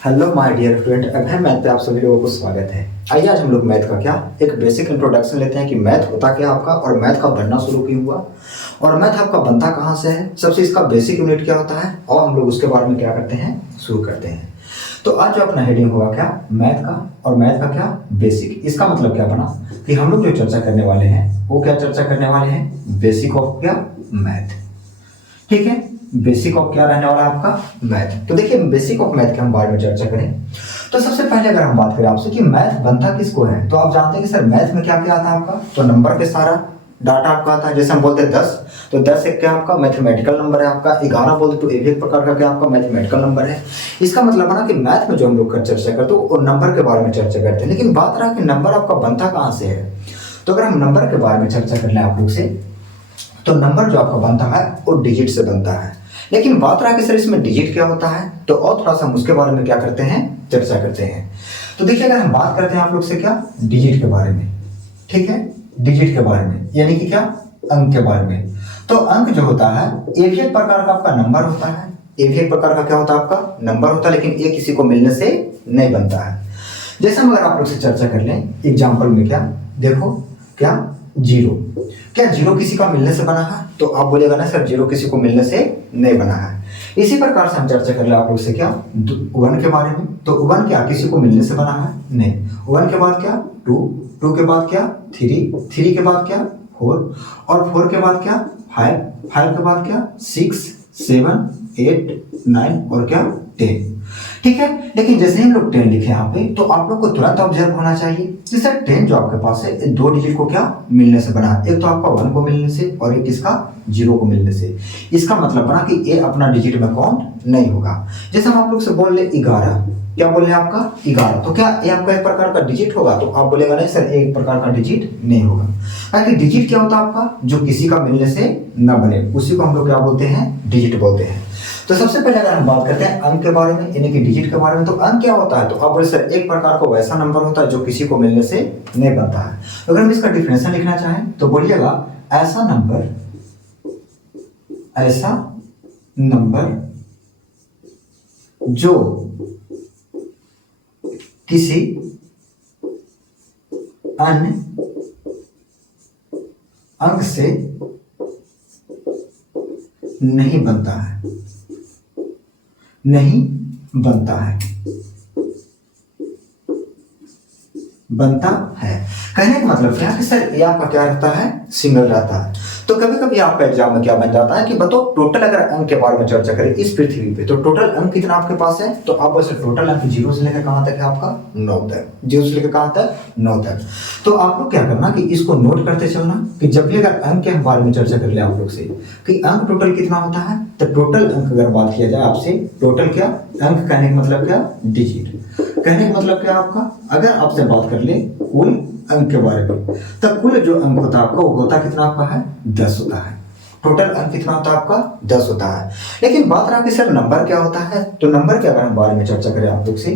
Hello my dear friend, Abhay math पे आप सभी लोगों को स्वागत है। आइए आज हम लोग मैथ का एक बेसिक इंट्रोडक्शन लेते हैं कि मैथ होता क्या आपका और मैथ का बनना शुरू क्यों हुआ और मैथ आपका बनता कहाँ से है, सबसे इसका बेसिक यूनिट क्या होता है और हम लोग उसके बारे में क्या करते हैं, शुरू करते हैं। तो आज जो अपना हेडिंग होगा क्या, मैथ का, और मैथ का क्या बेसिक। इसका मतलब क्या बना कि हम लोग जो चर्चा करने वाले हैं वो क्या चर्चा करने वाले हैं, बेसिक ऑफ क्या, मैथ। ठीक है, बेसिक ऑफ क्या रहने वाला है आपका, मैथ। तो देखिए बेसिक ऑफ मैथ की हम बाद में चर्चा करें। तो सबसे पहले अगर हम बात करें आपसे कि मैथ बनता किसको है, तो आप जानते हैं कि सर मैथ में क्या क्या आता है आपका, तो नंबर पे सारा डाटा आपका आता है। जैसे हम बोलते हैं 10, तो 10 एक क्या आपका मैथमेटिकल नंबर है आपका। 11 बोलते तो एक प्रकार का क्या आपका मैथमेटिकल नंबर है। इसका मतलब है ना कि मैथ में जो हम लोग चर्चा करते हैं वो नंबर के बारे में चर्चा करते हैं। लेकिन बात रहा कि नंबर आपका बनता कहाँ से है, तो अगर हम नंबर के बारे में चर्चा कर लें आप लोग से, तो नंबर जो आपका बनता है वो डिजिट से बनता है। लेकिन बात रहा कि सर इसमें डिजिट क्या होता है, तो और थोड़ा सा हम उसके बारे में क्या करते हैं, चर्चा करते हैं। तो देखिए अगर हम बात करते हैं आप लोग से क्या, डिजिट के बारे में, ठीक है, डिजिट के बारे में यानी कि क्या, अंक के बारे में। तो अंक जो होता है ये भी एक प्रकार का आपका नंबर होता है, ये भी एक प्रकार का क्या होता है आपका नंबर होता है, लेकिन ये किसी को मिलने से नहीं बनता है। जैसे हम अगर आप लोग से चर्चा कर लें एग्जाम्पल में, क्या देखो, क्या जीरो, क्या जीरो किसी का मिलने से बना है, तो आप बोलेगा ना सर जीरो किसी को मिलने से नहीं बना है। इसी प्रकार से हम चर्चा कर ले आप लोग से क्या, वन के बारे में। तो वन क्या किसी को मिलने से बना है, नहीं। वन के बाद क्या, टू, टू के बाद क्या, थ्री, थ्री के बाद क्या, फोर, और फोर के बाद क्या, फाइव, फाइव के बाद क्या, सिक्स, सेवन, एट, नाइन और क्या, टेन। ठीक है, लेकिन जैसे हम लोग 10 लिखे यहाँ पे, तो आप लोग को तुरंत ऑब्जर्व होना चाहिए कि सर 10 जो आपके पास है दो डिजिट को क्या मिलने से बना है। एक तो आपका 1 को मिलने से और एक इसका 0 को मिलने से। इसका मतलब बना कि ये अपना डिजिट में काउंट नहीं होगा। जैसे हम आप लोग से बोल रहे 11, क्या बोल रहे हैं आपका 11, तो क्या ये आपका एक प्रकार का डिजिट होगा, तो आप बोलेगा नहीं सर एक प्रकार का डिजिट नहीं होगा। ताकि डिजिट क्या होता है आपका, जो किसी का मिलने से न बने, उसी को हम लोग क्या बोलते हैं, डिजिट बोलते हैं। तो सबसे पहले अगर हम बात करते हैं अंक के बारे में यानी कि डिजिट के बारे में, तो अंक क्या होता है, तो आप बोले सर एक प्रकार का वैसा नंबर होता है जो किसी को मिलने से नहीं बनता है। तो अगर हम इसका डिफिनेशन लिखना चाहें तो बोलिएगा ऐसा नंबर, ऐसा नंबर जो किसी अन्य अंक से नहीं बनता है, नहीं बनता है, बनता है। कहने का मतलब क्या है कि सर ये आपका क्या रहता है, सिंगल रहता है। तो कभी कभी आपका एग्जाम में क्या बन जाता है कि बताओ टोटल अगर अंक के बारे में चर्चा करें इस पृथ्वी पे, तो टोटल अंक कितना आपके पास है, तो आप वैसे टोटल अंक 0 से लेकर कहां तक है आपका, 9 तक। 0 से लेकर कहां तक, 9 तक। तो आप लोग क्या करना कि इसको नोट करते चलना कि जब भी अगर अंक के बारे में चर्चा कर ले आप लोग से कि अंक टोटल कितना होता है, तो टोटल अंक अगर बात किया जाए आपसे, टोटल क्या अंक, कहने का मतलब क्या, डिजिट। कहने का मतलब क्या आपका, अगर आपसे बात कर ले कुल अंक के बारे में, तब कुल जो अंक होता है आपका वो होता कितना आपका है, 10 होता है। टोटल अंक कितना होता है आपका, 10 होता है। लेकिन बात रहा कि सर नंबर क्या होता है, तो नंबर के अगर हम बारे में चर्चा करें आप लोग से,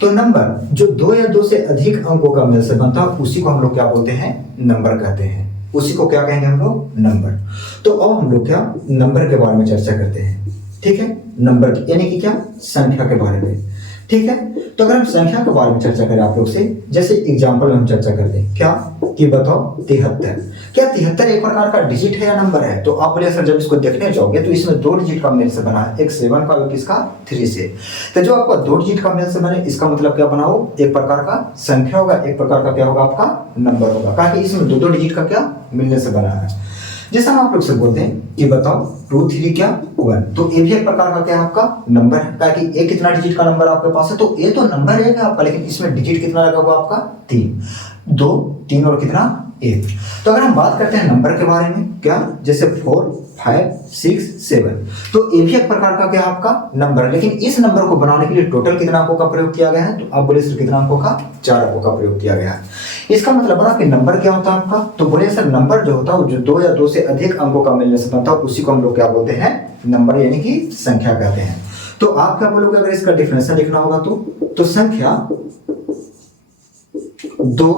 तो नंबर जो 2 या 2 से अधिक अंकों का मेल से बनता है उसी को हम लोग क्या बोलते हैं, नंबर कहते हैं। उसी को क्या कहेंगे हम लोग, नंबर। तो अब हम लोग क्या नंबर के बारे में चर्चा करते हैं। ठीक है, नंबर यानी कि क्या, संख्या के बारे में। ठीक है, तो अगर हम संख्या के बारे में चर्चा करें आप लोग से, जैसे एग्जांपल में हम चर्चा करते हैं क्या, कि बताओ 73, क्या 73 एक प्रकार का डिजिट है या नंबर है, तो आप बोले सर जब इसको देखने जाओगे तो इसमें 2 डिजिट का मेल से बना है, एक 7 का एक इसका 3 से। तो जो आपका 2 डिजिट का मेल से बने इसका मतलब क्या बनाओ, एक प्रकार का संख्या होगा, एक प्रकार का क्या होगा आपका नंबर होगा, क्योंकि इसमें 2 डिजिट का क्या मिलने से बना है। जैसे हम आप लोग से बोलते हैं कि बताओ 2 3 क्या 1, तो ये भी एक प्रकार का क्या आपका नंबर है, ताकि ये कितना डिजिट का नंबर आपके पास है, तो ये तो नंबर है आपका, लेकिन इसमें डिजिट कितना लगा हुआ आपका 3, 2 3 और कितना 1। तो अगर हम बात करते हैं नंबर के बारे में, क्या जैसे 4 5 6 7, तो ये भी एक प्रकार का क्या आपका नंबर है, लेकिन इस नंबर को बनाने के लिए टोटल कितना अंकों का प्रयोग किया गया है, तो आप बोले सर कितना अंकों का, 4 अंकों का प्रयोग किया गया है। इसका मतलब बना कि नंबर क्या होता है आपका, तो बोले सर नंबर जो होता है जो 2 या 2 से अधिक अंकों का मिलने से बनता है उसी को हम लोग क्या बोलते हैं, नंबर यानी कि संख्या कहते हैं। तो आप क्या बोलोगे अगर इसका डिफरेंशियल लिखना होगा तो संख्या 2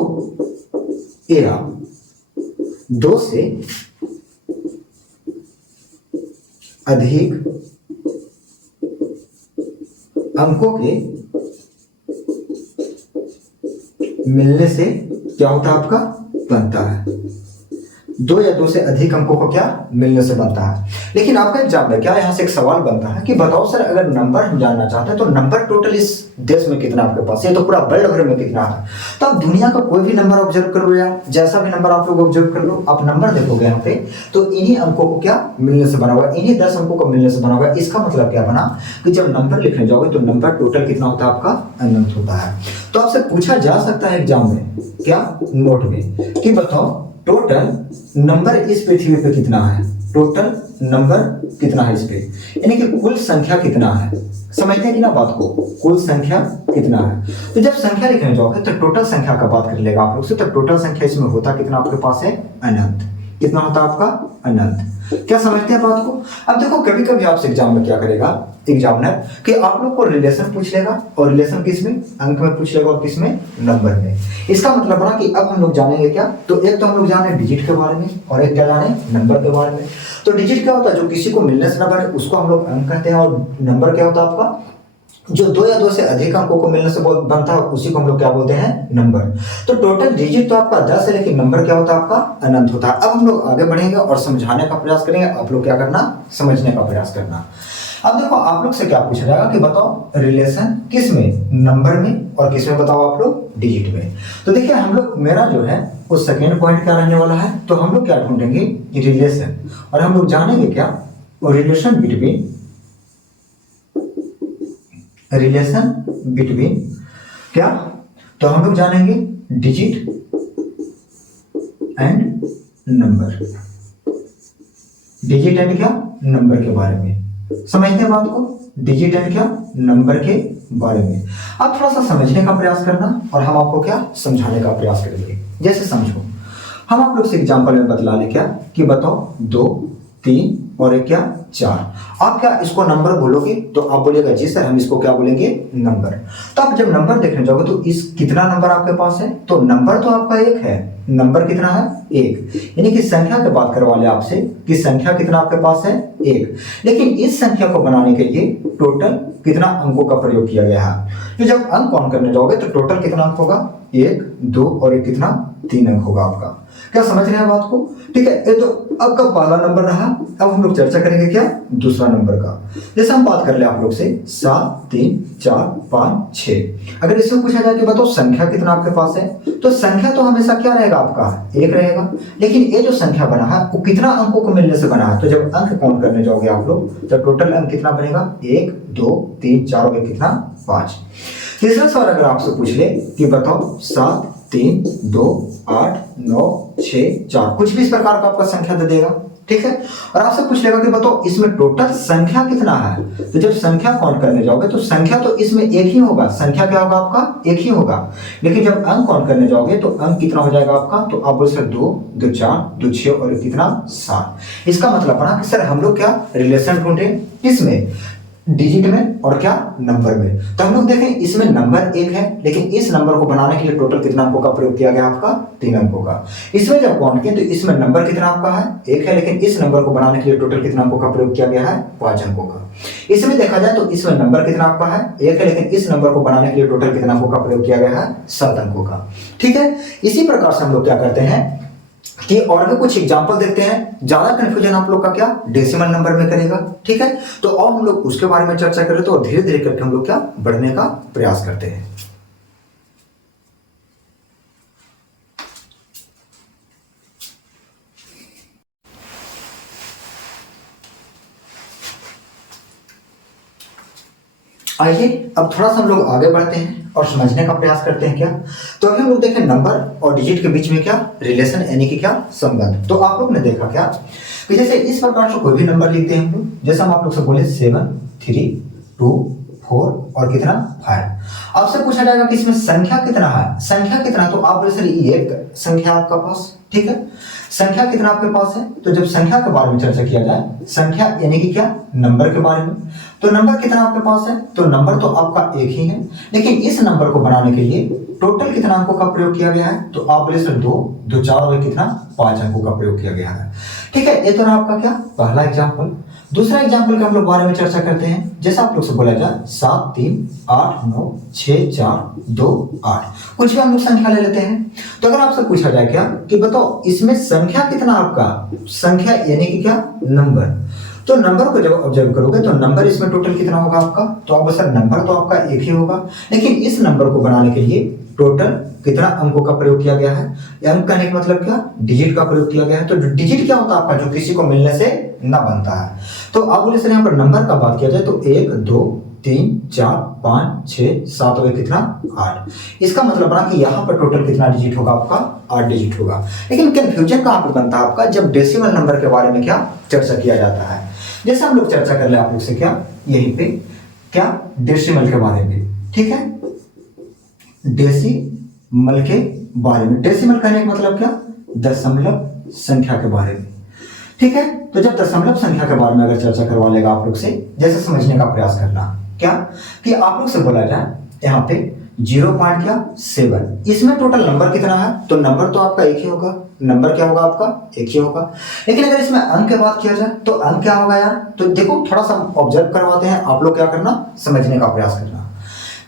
या 2 से अधिक अंकों के मिलने से क्या होता है आपका बनता है, दो या दो से अधिक अंकों को क्या मिलने से बनता है। लेकिन आपका एग्जाम में क्या यहाँ से एक सवाल बनता है कि बताओ सर अगर नंबर हम जानना चाहते हैं तो नंबर टोटल इस देश में कितना आपके पास, ये तो पूरा वर्ल्ड भर में कितना है। तो आप दुनिया का कोई भी नंबर ऑब्जर्व कर लो या जैसा भी नंबर आप लोग ऑब्जर्व कर लो, आप नंबर देखोगे यहाँ पे तो इन्हीं अंकों को क्या मिलने से बना हुआ, इन्हीं 10 अंकों को मिलने से बना हुआ। इसका मतलब क्या बना कि जब नंबर लिखने जाओगे तो नंबर टोटल कितना होता है आपका अनंत होता है। तो आपसे पूछा जा सकता है एग्जाम में क्या नोट में कि बताओ टोटल नंबर इस पृथ्वी पे कितना है, टोटल नंबर कितना है इस पे, यानी कि कुल संख्या कितना है। समझते हैं कि ना बात को, कुल संख्या कितना है। तो जब संख्या लिखने जाओगे तो टोटल संख्या का बात कर लेगा आप लोग से, तो टोटल संख्या इसमें होता कितना आपके पास है अनंत। कितना होता है आपका अनंत। क्या समझते हैं बात को। अब देखो कभी कभी आपसे एग्जाम में क्या करेगा एग्जामिनर कि आप लोग को रिलेशन पूछ लेगा, और रिलेशन किस में अंक में पूछ लेगा और किस में नंबर में। इसका मतलब बना कि अब हम लोग जानेंगे क्या, तो एक तो हम लोग जाने डिजिट के बारे में और एक क्या जाने नंबर के बारे में। तो डिजिट क्या होता है, जो किसी को मिलने से ना बने उसको हम लोग अंक कहते हैं, और नंबर क्या होता है आपका जो दो या दो से अधिक अंकों को मिलने से बनता है उसी को हम लोग क्या बोलते हैं नंबर। तो टोटल डिजिट तो आपका 10 है, लेकिन नंबर क्या होता है आपका अनंत होता है। अब हम लोग आगे बढ़ेंगे और समझाने का प्रयास करेंगे, आप लोग क्या करना समझने का प्रयास करना। अब देखो आप लोग से क्या पूछा जाएगा कि बताओ रिलेशन किस में, नंबर में, और किस में बताओ आप लोग डिजिट में। तो देखिए हम लोग मेरा जो है वो सेकेंड पॉइंट क्या रहने वाला है, तो हम लोग क्या ढूंढेंगे रिलेशन, और हम लोग जानेंगे क्या रिलेशन बिटवीन क्या, तो हम लोग जानेंगे digit and number, digit and क्या नंबर के बारे में। समझते हैं बात को, डिजिट एंड क्या नंबर के बारे में। अब थोड़ा सा समझने का प्रयास करना और हम आपको क्या समझाने का प्रयास करेंगे। जैसे समझो हम आप लोग से एग्जांपल में बतला ले क्या कि बताओ 2 3 और एक क्या 4। आप क्या इसको नंबर बोलोगे तो आप बोलेगा जी सर हम इसको क्या बोलेंगे नंबर। तो आप जब नंबर देखने जाओगे तो इस कितना नंबर आपके पास है, तो नंबर तो आपका एक है, नंबर कितना है 1, यानी कि संख्या की बात करवा ले आपसे कि संख्या कितना आपके पास है 1। लेकिन इस संख्या को बनाने के लिए टोटल कितना अंकों का प्रयोग किया गया है। तो जब अंक काउंट करने जाओगे तो टोटल कितना अंक होगा 1 2 और एक कितना 3 अंक होगा आपका। क्या समझ रहे हैं बात को, ठीक है। ये तो अब का पहला नंबर रहा। अब हम लोग चर्चा करेंगे क्या दूसरा नंबर का। जैसे हम बात कर ले आप लोग से 7 3 4 5 6। अगर इसमें पूछा जाए कि बताओ संख्या कितना आपके पास है, तो संख्या तो हमेशा क्या रहेगा आपका 1 रहेगा। लेकिन ये जो संख्या बना है वो कितना अंकों को मिलने से बना है, तो जब अंक काउंट करने जाओगे आप लोग तो टोटल अंक कितना बनेगा 1 2 3 4 और कितना 5। तीसरा सवाल अगर आपसे पूछ ले कि बताओ 7 3 2 8 9 6 4, कुछ भी इस प्रकार का आपका संख्या दे देगा, ठीक है। और आपसे पूछ लेगा कि बताओ इसमें टोटल संख्या कितना है, तो जब संख्या काउंट करने जाओगे तो संख्या तो इसमें एक ही होगा, संख्या क्या होगा आपका एक ही होगा। लेकिन जब अंक काउंट करने जाओगे तो अंक कितना हो जाएगा आपका, तो आप बोल सकते 2 2 4 2 6 और कितना 7। इसका मतलब पड़ा कि सर हम लोग क्या रिलेशन ढूंढे इसमें डिजिट में और क्या नंबर में। तो हम लोग देखें इसमें नंबर 1 है, लेकिन इस नंबर को बनाने के लिए टोटल कितना अंकों का प्रयोग किया गया आपका 3 अंकों का। इसमें जब काउंट किया तो इसमें नंबर कितना आपका है 1 है, लेकिन इस नंबर को बनाने के लिए टोटल कितना अंकों का प्रयोग किया गया है 5 अंकों का। इसमें देखा जाए तो इसमें नंबर कितना आपका है 1 है, लेकिन इस नंबर को बनाने के लिए टोटल कितना अंकों का प्रयोग किया गया है 7 अंकों का, ठीक है। इसी प्रकार से हम लोग क्या करते हैं कि और भी कुछ एग्जांपल देखते हैं। ज्यादा कंफ्यूजन आप लोग का क्या डेसिमल नंबर में करेगा, ठीक है। तो और हम लोग उसके बारे में चर्चा करें तो धीरे धीरे करके हम लोग क्या बढ़ने का प्रयास करते हैं। आइए अब थोड़ा सा हम लोग आगे बढ़ते हैं और समझने का प्रयास करते हैं क्या। तो अभी हम लोग देखें नंबर और डिजिट के बीच में क्या रिलेशन यानी कि क्या संबंध। तो आप लोग ने देखा क्या कि जैसे इस प्रकार से कोई भी नंबर लिखते हैं हम लोग, जैसे हम आप लोग से बोले 7 3 2 4 और कितना 5। आपसे पूछा जाएगा कि इसमें संख्या कितना है, संख्या कितना, तो आप बोले सर ये एक संख्या आपका पास ठीक है। संख्या कितना आपके पास है, तो जब संख्या के बारे में चर्चा किया जाए, संख्या यानी कि क्या, नंबर के बारे में, तो नंबर कितना आपके पास है, तो नंबर तो आपका एक ही है, लेकिन इस नंबर को बनाने के लिए टोटल कितना अंकों का प्रयोग किया गया है, तो आप बोले सर 2 2 4 और कितना 5 अंकों का प्रयोग किया गया है। ठीक है, ये तो रहा आपका क्या, पहला एग्जाम्पल। दूसरा एग्जाम्पल का हम लोग बारे में चर्चा करते हैं। जैसा आप लोग से बोला जाए 7 3 8 9 6 4 2 8, कुछ भी हम लोग संख्या ले लेते हैं। तो अगर आपसे पूछा जाए क्या कि बताओ इसमें संख्या कितना आपका, संख्या यानी कि क्या, नंबर, तो नंबर को जब ऑब्जर्व करोगे तो नंबर इसमें टोटल कितना होगा आपका, तो आप सर नंबर तो आपका एक ही होगा, लेकिन इस नंबर को बनाने के लिए टोटल कितना अंकों का प्रयोग किया गया है, अंक कहने का मतलब क्या, डिजिट का प्रयोग किया गया है। तो डिजिट क्या होता है आपका, जो किसी को मिलने से ना बनता है। तो आप बोले सर यहाँ पर नंबर का बात किया जाए तो 1 2 3 4 5 6 7 और कितना 8, इसका मतलब बना कि यहाँ पर टोटल कितना डिजिट होगा आपका, 8 डिजिट होगा। लेकिन कंफ्यूजन कहाँ पर बनता है आपका, जब डेसिमल नंबर के बारे में क्या चर्चा किया जाता है। जैसे हम लोग चर्चा कर ले आप लोग से क्या, यहीं पे क्या, डेसिमल के बारे में, ठीक है, डेसिमल के बारे में। डेसिमल कहने का मतलब क्या, दशमलव संख्या के बारे में, ठीक है। तो जब दशमलव संख्या के बारे में अगर चर्चा करवा लेगा आप लोग से, जैसे समझने का प्रयास करना क्या, कि आप लोग से बोला जाए यहाँ पे 0.7, इसमें टोटल नंबर कितना है, तो नंबर तो आपका एक ही होगा, नंबर क्या होगा आपका, एक ही होगा। लेकिन अगर इसमें अंक की बात किया जाए तो अंक क्या होगा यार, तो देखो थोड़ा सा ऑब्जर्व करवाते हैं, आप लोग क्या करना, समझने का प्रयास करना।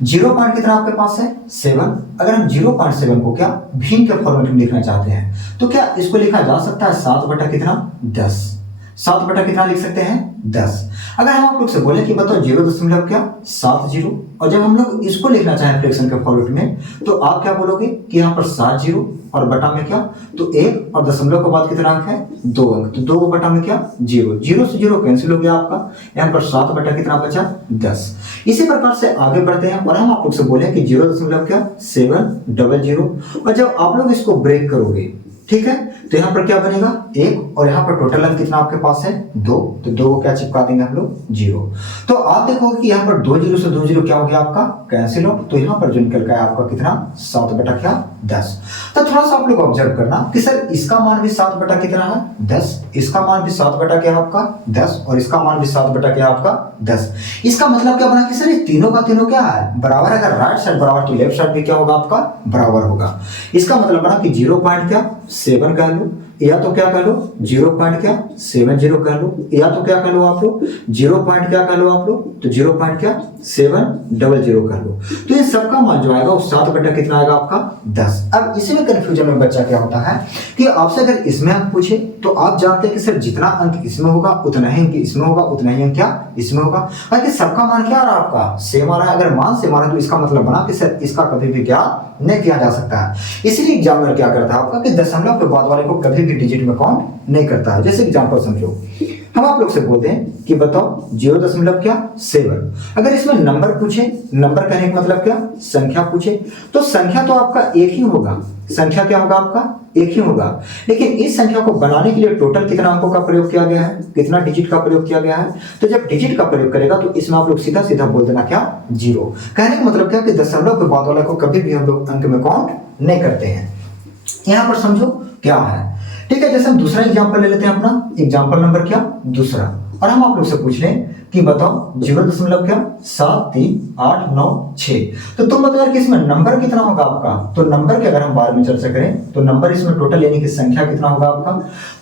0 पॉइंट कितना आपके पास है, 7। अगर हम 0.7 को क्या भिन्न के फॉर्मेट में लिखना चाहते हैं, तो क्या इसको लिखा जा सकता है 7 बटा कितना 10, 7 बटा कितना लिख सकते हैं 10। अगर हम आप लोग से बोले कि बताओ 0.70, और जब हम लोग इसको लिखना चाहें फ्रैक्शन के फॉर्मेट में, तो आप क्या बोलोगे कि यहाँ पर 7 जीरो और बटा में क्या, तो 1 और दशमलव के बाद कितना अंक है, 2 अंक, तो 2 बटा में क्या 0, 0 से 0 कैंसिल हो गया आपका, यहाँ पर 7 बटा कितना बचा 10। इसी प्रकार से आगे बढ़ते हैं और हम आप लोग से बोले कि 0.700, और जब आप लोग इसको ब्रेक करोगे, ठीक है, तो यहाँ पर क्या बनेगा 1, और यहाँ पर टोटल अंक कितना आपके पास है 2, तो 2 को क्या चिपका देंगे हम लोग 0। तो आप देखोगे कि यहाँ पर 2 0 से 2 0 क्या हो गया आपका कैंसिल हो, तो यहाँ पर जो निकल का है आपका कितना 7 बटा क्या 10। तो थोड़ा सा आप लोग ऑब्जर्व करना कि सर इसका मान भी 7 बटा कितना है 10, इसका मान भी 7 बटा क्या आपका 10, और इसका मान भी 7 बटा क्या आपका 10। इसका मतलब क्या बना कि सर ये तीनों का तीनों क्या है बराबर, अगर राइट साइड बराबर तो लेफ्ट साइड भी क्या होगा आपका बराबर होगा। इसका मतलब बना कि 0.7 कह लो, या तो क्या कह लो 0.70 कह लो, या तो क्या कह लो आप लोग 0. क्या कह लो आप लोग, तो 0.700 कह लो। तो ये सबका मान जो आएगा वो 7 बटा कितना आएगा आपका 10। अब इसमें कंफ्यूजन में बच्चा क्या होता है कि आपसे अगर इसमें अंक पूछे तो आप जानते हैं कि सर जितना अंक इसमें होगा उतना ही अंक इसमें होगा, उतना ही अंक क्या इसमें होगा, बाकी सबका मान क्या आ रहा है आपका सेम आ रहा है। अगर मान सेम आ रहा है तो इसका मतलब बना कि सर इसका कभी भी क्या नहीं किया जा सकता है। इसलिए एग्जामिनर क्या करता है आपका कि दशमलव के बाद वाले को कभी भी डिजिट में काउंट नहीं करता है। जैसे एग्जांपल समझो, हम आप लोग से बोलते हैं कि बताओ 0.7, अगर इसमें नंबर पूछे, नंबर कहने का मतलब क्या संख्या पूछे, तो संख्या तो आपका एक ही होगा, संख्या क्या होगा आपका एक ही होगा। लेकिन इस संख्या को बनाने के लिए टोटल कितना अंकों का प्रयोग किया गया है, कितना डिजिट का प्रयोग किया गया है। तो जब डिजिट का प्रयोग करेगा तो इसमें आप लोग सीधा सीधा बोल देना क्या 0। कहने का मतलब क्या कि दशमलव के बाद वाला को कभी भी हम लोग अंक में काउंट नहीं करते हैं। यहां पर समझो क्या है, ठीक है। जैसे हम दूसरा एग्जांपल ले लेते हैं, अपना एग्जांपल नंबर क्या दूसरा, और हम आप लोग से पूछ रहे हैं कि बताओ 0.73896। तो तुम बताओ यार कि इसमें नंबर कितना होगा आपका, तो नंबर के अगर हम बारे में चर्चा करें तो नंबर इसमें टोटल यानी कि संख्या कितना होगा आपका,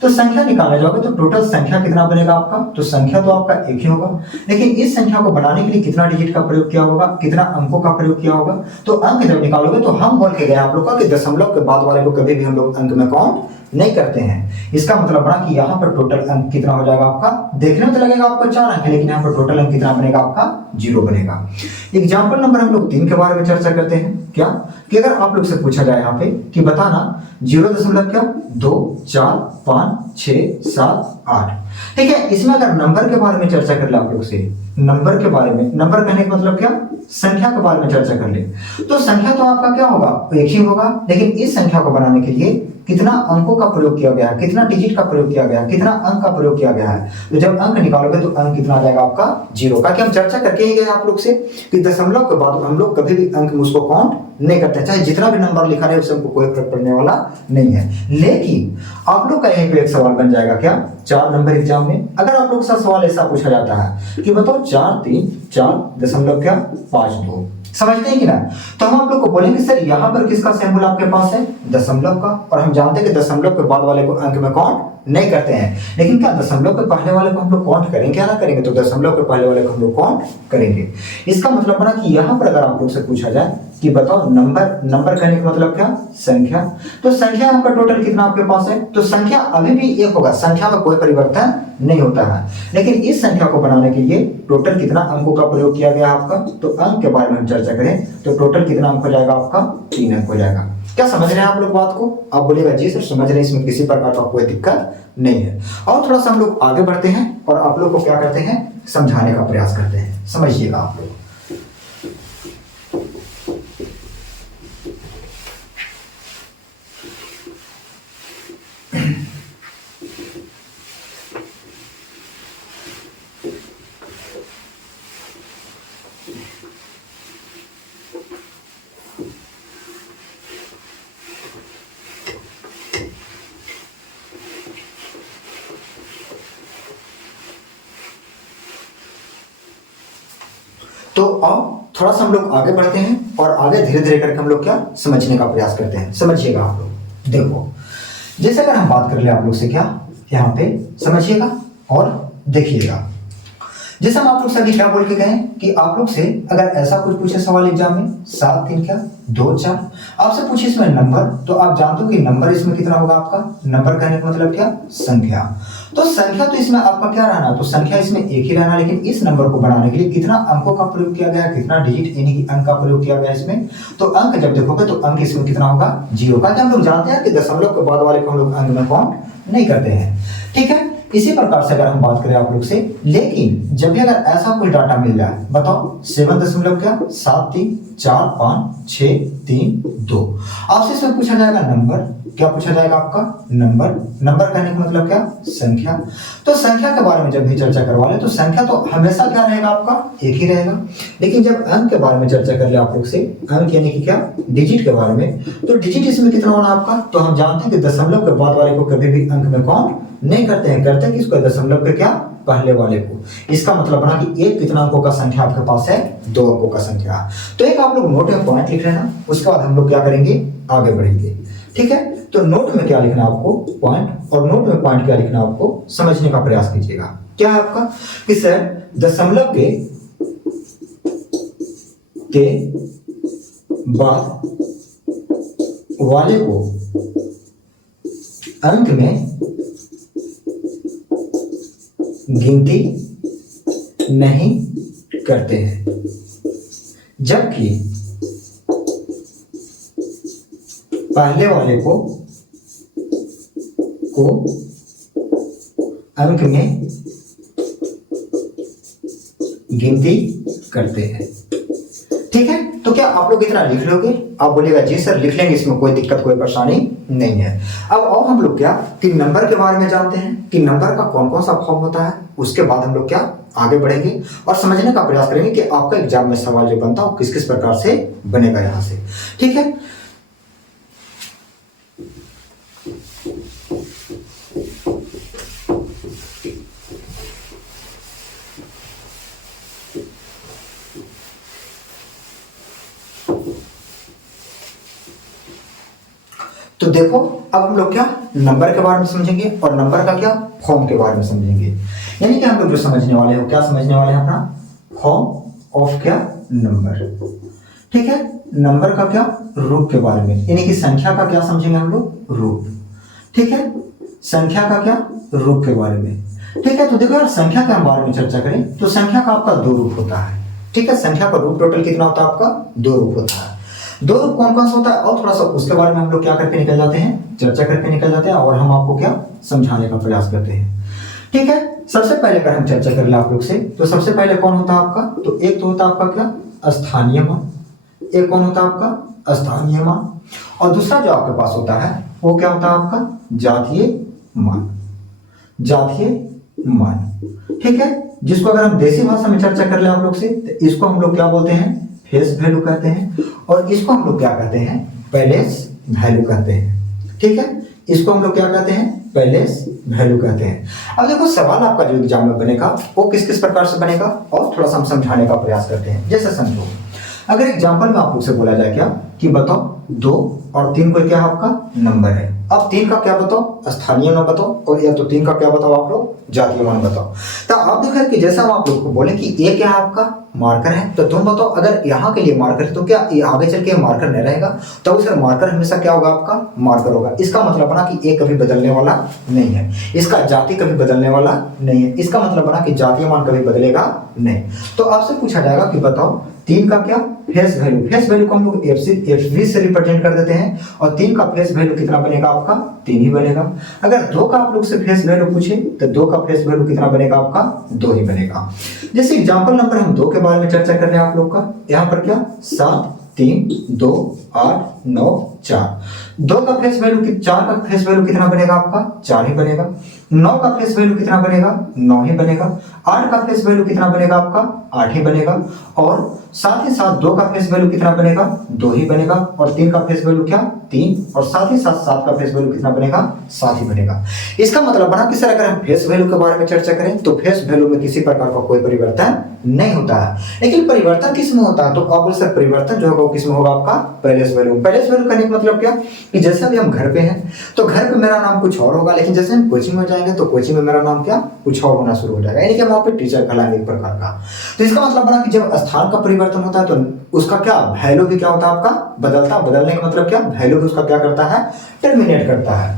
तो संख्या निकालने जाओगे तो टोटल संख्या कितना बनेगा आपका, तो संख्या तो आपका एक ही होगा। लेकिन इस संख्या को बनाने के लिए कितना डिजिट का प्रयोग किया होगा, कितना अंकों का प्रयोग किया होगा। तो अंक जब निकालोगे तो हम बोल के गए आप लोग का कि दशमलव के बाद वाले को कभी भी हम लोग अंक में काउंट नहीं करते हैं। इसका मतलब बना कि यहाँ पर टोटल अंक कितना हो जाएगा आपका, देखने में तो लगेगा आपको 4 अंक, लेकिन यहाँ पर टोटल अंक कितना बनेगा आपका 0 बनेगा। एग्जाम्पल नंबर हम लोग 3 के बारे में चर्चा करते हैं क्या, कि अगर आप लोग से पूछा जाए यहाँ पे कि बताना 0.24567 ठीक है। इसमें अगर नंबर के बारे में चर्चा कर ले आप लोग से, नंबर के बारे में, नंबर कहने का मतलब क्या संख्या के बारे में चर्चा कर ले, तो संख्या तो आपका क्या होगा एक ही होगा। लेकिन इस संख्या को बनाने के लिए कितना अंकों का प्रयोग किया गया है, कितना डिजिट का प्रयोग किया गया है, कितना अंक का प्रयोग किया गया है। तो जब अंक निकालोगे तो अंक कितना आ जाएगा आपका 0 का। कि हम चर्चा करके ही गए आप लोग से कि दशमलव के बाद हम लोग कभी भी अंक में उसको काउंट नहीं करते, चाहे जितना भी नंबर लिखा रहे उससे हमको कोई फर्क पड़ने वाला नहीं है। लेकिन आप लोग का यहीं पे एक सवाल बन जाएगा क्या 4 नंबर एग्जाम में, अगर आप लोग से सवाल ऐसा पूछा जाता है कि बताओ 4 3 4.52 समझते हैं कि ना, तो हम आप लोग को बोलेंगे सर यहाँ पर किसका सैंपल आपके पास है, दशमलव का। और हम जानते हैं कि दशमलव के बाद वाले को अंक में काउंट नहीं करते हैं, लेकिन क्या दशमलव के पहले वाले को हम लोग काउंट करेंगे क्या ना करेंगे, तो दशमलव के पहले वाले को हम लोग काउंट करेंगे। इसका मतलब बना कि यहाँ पर अगर आप लोग से पूछा जाए कि बताओ नंबर कहने का मतलब क्या, संख्या। तो संख्या यहाँ पर टोटल कितना आपके पास है, तो संख्या अभी भी एक होगा, संख्या में कोई परिवर्तन नहीं होता है। लेकिन इस संख्या को बनाने के लिए टोटल कितना अंकों का प्रयोग किया गया आपका, तो अंक के बारे में हम चर्चा करें तो टोटल कितना अंक हो जाएगा आपका 3 अंक हो जाएगा। क्या समझ रहे हैं आप लोग बात को, आप बोलिएगा जी सर समझ रहे हैं, इसमें किसी प्रकार का कोई दिक्कत नहीं है। और थोड़ा सा हम लोग आगे बढ़ते हैं और आप लोग को क्या करते हैं समझाने का प्रयास करते हैं, समझिएगा आप लोग। तो अब थोड़ा सा हम लोग आगे बढ़ते हैं और आगे धीरे धीरे करके हम लोग क्या समझने का प्रयास करते हैं। समझिएगा आप लोग, देखो जैसे अगर हम बात कर ले आप लोग से क्या यहाँ पे समझिएगा और देखिएगा। जैसे हम आप लोग से अभी क्या बोल के गए कि आप लोग से अगर ऐसा कुछ पूछे सवाल एग्जाम में 7 3 क्या 2 4, आपसे पूछे इसमें नंबर, तो आप जानते हो कि नंबर इसमें कितना होगा आपका, नंबर कहने का मतलब क्या संख्या। तो संख्या तो इसमें आपका क्या रहना, तो संख्या इसमें एक ही रहना, लेकिन इस नंबर को बनाने के लिए कितना अंकों का प्रयोग किया गया है, कितना डिजिट यानी कि अंक का प्रयोग किया गया है इसमें। तो अंक जब देखोगे तो अंक इसमें कितना होगा 0 का। हम लोग जानते हैं कि दशमलव के बाद वाले को हम लोग अंक में काउंट नहीं करते हैं, ठीक है। इसी प्रकार से अगर हम बात करें आप लोग से, लेकिन जब भी अगर ऐसा कोई डाटा मिल जाए, बताओ 7 दशमलव क्या 7 3 4 5 6 3 2, आपसे इसमें पूछा जाएगा नंबर, क्या पूछा जाएगा आपका नंबर कहने का मतलब क्या संख्या। तो संख्या के बारे में जब भी चर्चा करवा ले तो संख्या तो हमेशा क्या रहेगा आपका एक ही रहेगा। लेकिन जब अंक के बारे में चर्चा कर ले आप लोग से, अंक यानी कि क्या डिजिट के बारे में, तो डिजिट इसमें कितना होना आपका, तो हम जानते हैं कि दशमलव के बाद वाले को कभी भी अंक में काउंट नहीं करते हैं, करते हैं किसको, दशमलव के क्या पहले वाले को। इसका मतलब बना कि एक कितना अंकों का संख्या आपके पास है 2 अंकों का संख्या। तो एक आप लोग नोट में पॉइंट लिख लेना, उसके बाद हम लोग क्या करेंगे आगे बढ़ेंगे, ठीक है। तो नोट में क्या लिखना आपको पॉइंट, और नोट में पॉइंट क्या लिखना आपको समझने का प्रयास कीजिएगा। क्या है आपका कि सर दशमलव के बाद वाले को अंक में गिनती नहीं करते हैं, जबकि पहले वाले को अंक में गिनती करते हैं, ठीक है। तो क्या आप लोग इतना लिख लोगे, आप बोलेगा जी सर लिख लेंगे, इसमें कोई दिक्कत कोई परेशानी नहीं है। अब और हम लोग क्या कि नंबर के बारे में जानते हैं कि नंबर का कौन कौन सा फॉर्म होता है, उसके बाद हम लोग क्या आगे बढ़ेंगे और समझने का प्रयास करेंगे कि आपका एग्जाम में सवाल जो बनता है किस किस प्रकार से बनेगा यहां से, ठीक है। तो देखो अब हम लोग क्या नंबर के बारे में समझेंगे और नंबर का क्या फॉर्म के बारे में समझेंगे। यानी कि हम लोग जो समझने वाले हैं क्या समझने वाले हैं अपना फॉर्म ऑफ क्या नंबर, ठीक है। नंबर का क्या रूप के बारे में, यानी कि संख्या का क्या समझेंगे हम लोग रूप, ठीक है। संख्या का क्या रूप के बारे में, ठीक है। तो देखो यार संख्या के बारे में चर्चा करें तो संख्या का आपका 2 रूप होता है, ठीक है। संख्या का रूप टोटल कितना होता है आपका 2 रूप होता है। 2 रूप कौन कौन सा होता है और थोड़ा सा उसके बारे में हम लोग क्या करके निकल जाते हैं, चर्चा करके निकल जाते हैं और हम आपको क्या समझाने का प्रयास करते हैं, ठीक है। सबसे पहले अगर हम चर्चा कर ले आप लोग से, तो सबसे पहले कौन होता है आपका, तो एक तो होता है आपका क्या स्थानीय मान, एक कौन होता है आपका स्थानीय मान, और दूसरा जो आपके पास होता है वो क्या होता है आपका जातीय मान, जातीय मान। ठीक है, जिसको अगर हम देसी भाषा में चर्चा कर ले आप लोग से, तो इसको हम लोग क्या बोलते हैं, फेस वैल्यू कहते हैं, और इसको हम लोग क्या कहते हैं, पैलेस वैल्यू कहते हैं। ठीक है, इसको हम लोग क्या कहते हैं, पैलेस वैल्यू कहते हैं। अब देखो सवाल आपका जो एग्जाम में बनेगा वो किस किस प्रकार से बनेगा, और थोड़ा सा हम समझाने का प्रयास करते हैं। जैसे समझो, अगर एग्जाम्पल में आप लोग से बोला जाए क्या कि बताओ 2 और 3 को क्या आपका नंबर है। अब 3 का क्या बताओ, स्थानीय मान बताओ, और या तो 3 का क्या बताओ आप लोग, जातीय मान बताओ। तो आप देखा कि जैसा हम आप लोग को बोले कि ये क्या आपका मार्कर है, तो तुम बताओ अगर यहाँ के लिए मार्कर है तो क्या ये आगे चल के मार्कर नहीं रहेगा, तो उस मार्कर हमेशा क्या होगा आपका मार्कर होगा। इसका मतलब बना कि ये कभी बदलने वाला नहीं है, इसका जाति कभी बदलने वाला नहीं है, इसका मतलब बना कि जातीय मान कभी बदलेगा नहीं। तो आपसे पूछा जाएगा कि बताओ 3 का क्या फेस वैल्यू, फेस वैल्यू को हम लोग FV से रिप्रेजेंट कर देते हैं, और 3 का फेस वैल्यू कितना बनेगा आपका, 3 ही बनेगा। अगर 2 का आप लोग से फेस वैल्यू पूछे तो 2 का फेस वैल्यू कितना बनेगा आपका, 2 ही बनेगा। जैसे एग्जांपल नंबर हम 2 के बारे में चर्चा कर रहे हैं आप लोग का, यहाँ पर क्या 7 3 2 8 9 4, 2 का फेस वैल्यू 4 का फेस वैल्यू कितना बनेगा आपका, 4 ही बनेगा। 9 का फेस वैल्यू कितना बनेगा, 9 ही बनेगा। 8 का फेस वैल्यू कितना बनेगा आपका, 8 ही बनेगा। और साथ ही साथ 2 का फेस वैल्यू कितना बनेगा, 2 ही बनेगा। और 3 का फेस वैल्यू क्या 3, और साथ ही साथ 7 का फेस वैल्यू कितना बनेगा, 7 ही बनेगा। इसका मतलब बना कि सर अगर हम फेस वैल्यू के बारे में चर्चा करें तो फेस वैल्यू में किसी प्रकार का कोई परिवर्तन नहीं होता है, लेकिन परिवर्तन किस में होता है, तो अब सर परिवर्तन जो होगा वो किस में होगा आपका, पैलेस वैल्यू। पैलेस वैल्यू करने का मतलब क्या कि जैसे अभी हम घर पे हैं तो घर पे मेरा नाम कुछ और होगा, लेकिन जैसे हम कोचिंग में जाएंगे तो कोचिंग में मेरा नाम क्या कुछ और होना शुरू हो जाएगा, यानी कि हम वहाँ पे टीचर कहलाएंगे एक प्रकार का। तो इसका मतलब बना कि जब स्थान का परिवर्तन होता है तो उसका क्या वैल्यू भी क्या होता है आपका बदलता, बदलने का मतलब क्या वैल्यू भी उसका क्या करता है, टर्मिनेट करता है।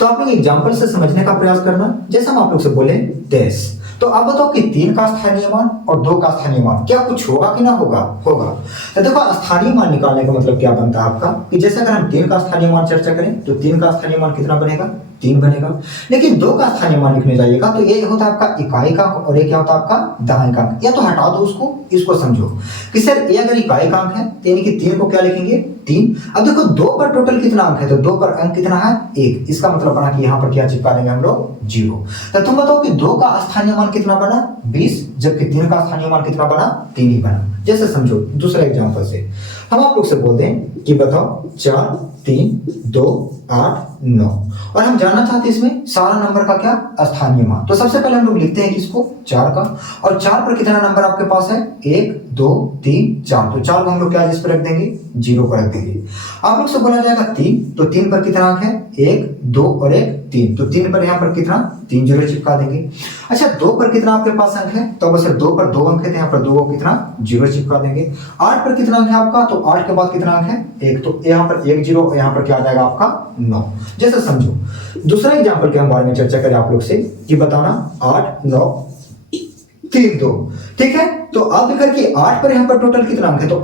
तो आप लोग एग्जाम्पल से समझने का प्रयास करना। जैसे हम आप लोग से बोले देश, तो आप बताओ कि 3 का स्थानीय मान और 2 का स्थानीय मान क्या कुछ होगा कि ना होगा, होगा। तो देखो स्थानीय मान निकालने का मतलब क्या बनता है आपका कि जैसे अगर हम 3 का स्थानीय मान चर्चा करें तो 3 का स्थानीय मान कितना बनेगा, 3 बनेगा। लेकिन 2 का स्थानीय मान लिखने जाइएगा तो ये होता है आपका इकाई का, और ये क्या होता है आपका दहाई का। या तो हटा दो उसको, इसको समझो कि सर ये अगर इकाई का अंक है यानी कि 3 को क्या लिखेंगे 3। अब देखो 2 पर टोटल कितना अंक है, तो 2 पर अंक कितना है 1, इसका मतलब बना कि यहाँ पर क्या चिपका देंगे हम लोग 0। तो तुम बताओ कि 2 का स्थानीय मान कितना बना 20, जबकि 3 का स्थानीय मान कितना बना 3 ही बना। जैसे समझो दूसरे एग्जांपल से हम आप लोग से बोल दें कि बताओ 4 3 2 8 9, और हम जानना चाहते हैं इसमें सारा नंबर का क्या स्थानीय मान। तो सबसे पहले हम लोग लिखते हैं किसको 4 का, और 4 पर कितना नंबर आपके पास है 1 2 3 4, तो 4 को हम लोग क्या जिस पर रख देंगे 0 पर रख देंगे। आप लोग से बोला जाएगा 3, तो 3 पर कितना अंक है 1 2 और 1 3, तो 3 पर यहाँ पर कितना 3 0 चिपका देंगे। अच्छा 2 पर कितना आपके पास अंक है, तो बस 2 पर 2 अंक है तो यहाँ पर 2 को कितना 0 चिपका देंगे। 8 पर कितना अंक है आपका, तो 8 के बाद कितना अंक है 1, तो यहाँ पर 1 0 और यहाँ पर क्या आ जाएगा आपका 9। जैसे समझो दूसरा एग्जाम्पल के हम बारे में चर्चा करें आप लोग से कि बताना 8 9 3 2, ठीक है। तो आप देखा कि 8 पर यहाँ पर टोटल कितना अंक है, तो